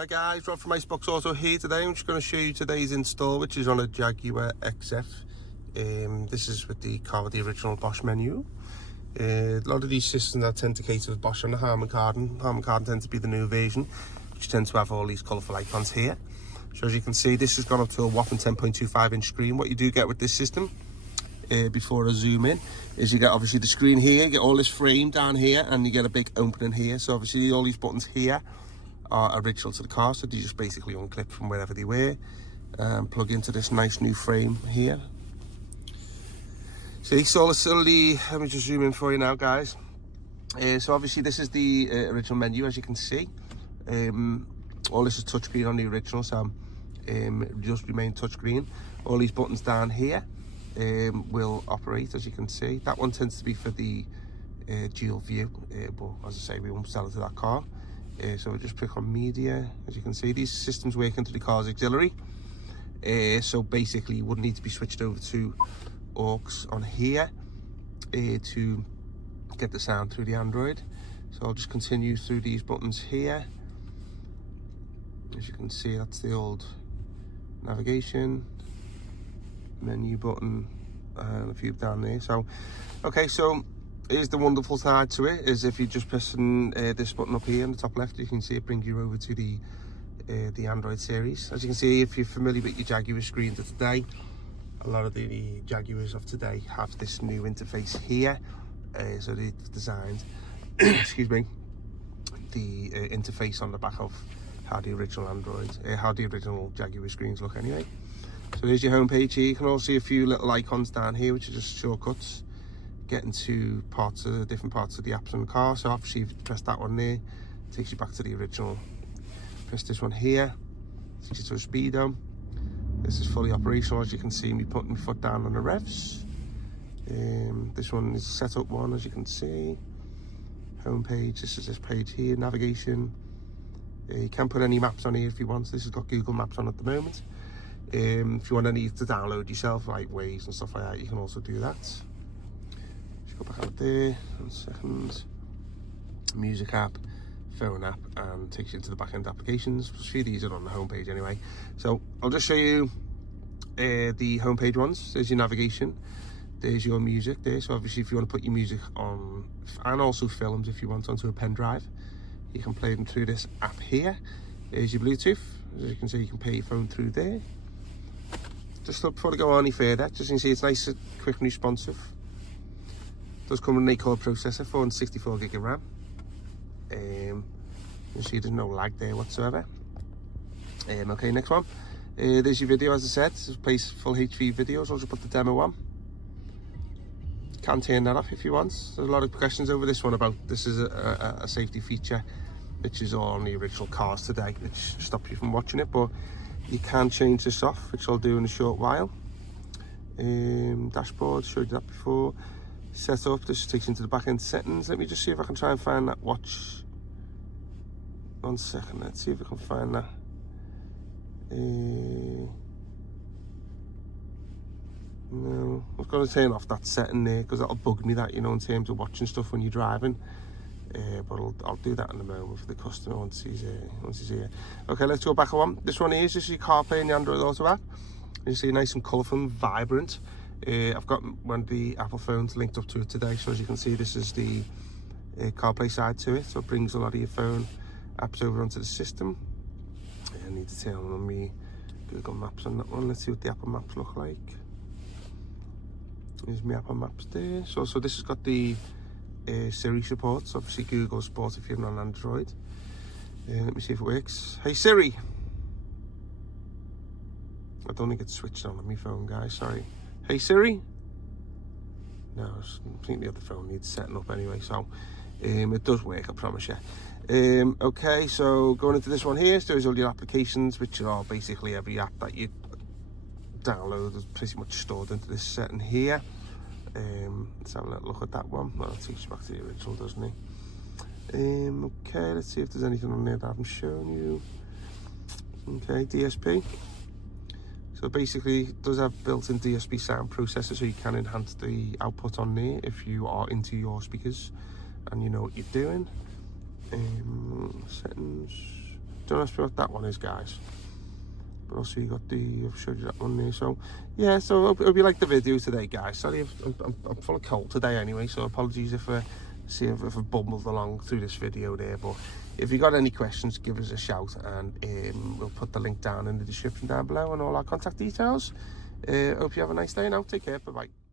Hi guys, Rob from Iceboxauto here today. I'm just going to show you today's install, which is on a Jaguar XJ. This is with the car with the original BOSCH menu. A lot of these systems that tend to cater with BOSCH on the Harman Kardon. Harman Kardon tends to be the new version, which tends to have all these colourful icons here. So as you can see, this has gone up to a whopping 10.25 inch screen. What you do get with this system, before I zoom in, is you get obviously the screen here, you get all this frame down here, and you get a big opening here. So obviously all these buttons here are original to the car, so they just basically unclip from wherever they were and plug into this nice new frame here. So let me just zoom in for you now, guys. So obviously this is the original menu, as you can see. All this is touchscreen on the original, so it just remain touchscreen. All these buttons down here will operate, as you can see. That one tends to be for the dual view, but as I say, we won't sell it to that car. So we'll just click on media. As you can see, these systems work into the car's auxiliary. So basically you wouldn't need to be switched over to aux on here to get the sound through the Android. So I'll just continue through these buttons here. As you can see, that's the old navigation menu button and a few down there. So okay, so here's the wonderful side to it, is if you just pressing this button up here in the top left, you can see it brings you over to the Android series. As you can see, if you're familiar with your Jaguar screens of today, a lot of the Jaguars of today have this new interface here. So they've designed excuse me, the interface on the back of how the original how the original Jaguar screens look anyway. So there's your home page here. You can also see a few little icons down here, which are just shortcuts getting to different parts of the apps on the car. So obviously if you press that one there, it takes you back to the original. Press this one here, takes you to a speedo. This is fully operational, as you can see me putting my foot down on the revs. This one is a setup one, as you can see. Home page, this is this page here, navigation. You can put any maps on here if you want. This has got Google Maps on at the moment. If you want any to download yourself, like Waze and stuff like that, you can also do that. Go back out there, 1 second. Music app, phone app, and takes you into the back-end applications. A few of these are on the homepage anyway. So I'll just show you the homepage ones. There's your navigation, there's your music there. So obviously if you want to put your music on, and also films if you want, onto a pen drive, you can play them through this app here. There's your Bluetooth. As you can see, you can pay your phone through there. Just before I go on any further, just you can see it's nice, quick and responsive. Does come with an 8-core processor, 464 gig of RAM. You see there's no lag there whatsoever. Okay, next one. There's your video, as I said. This plays full HD videos. I'll just put the demo on. You can turn that off if you want. There's a lot of questions over this one about this is a safety feature, which is all on the original cars today, which stops you from watching it, but you can change this off, which I'll do in a short while. Dashboard, showed you that before. Set up, this takes you into the back end settings. Let me just see if I can try and find that watch. 1 second, let's see if I can find that. No, I was going to turn off that setting there because that'll bug me, that, you know, in terms of watching stuff when you're driving. But I'll do that in a moment for the customer once he's here. Okay, let's go back one. This one here is just your CarPlay in the Android Auto app. You see, nice and colourful and vibrant. I've got one of the Apple phones linked up to it today, so as you can see, this is the CarPlay side to it, so it brings a lot of your phone apps over onto the system. I need to turn on my Google Maps on that one. Let's see what the Apple Maps look like. Here's my Apple Maps there. So this has got the Siri support, so obviously Google support if you're on Android. Let me see if it works. Hey Siri! I don't think it's switched on my phone, guys, sorry. Hey Siri? No, I think the other phone needs setting up anyway, so it does work, I promise you. Okay, so going into this one here, so there's all your applications, which are basically every app that you download is pretty much stored into this setting here. Let's have a little look at that one. Well, it takes you back to the original, doesn't it? Okay, let's see if there's anything on there that I haven't shown you. Okay, DSP. So basically it does have built-in DSP sound processor, so you can enhance the output on there if you are into your speakers and you know what you're doing. Settings, don't ask me what that one is, guys. But also you got the, I've showed you that one there. So yeah, so I hope you liked the video today, guys. Sorry, I'm full of cold today anyway, so apologies if I bumbled along through this video there. But if you got any questions, give us a shout, and we'll put the link down in the description down below and all our contact details. Hope you have a nice day now. Take care. Bye bye.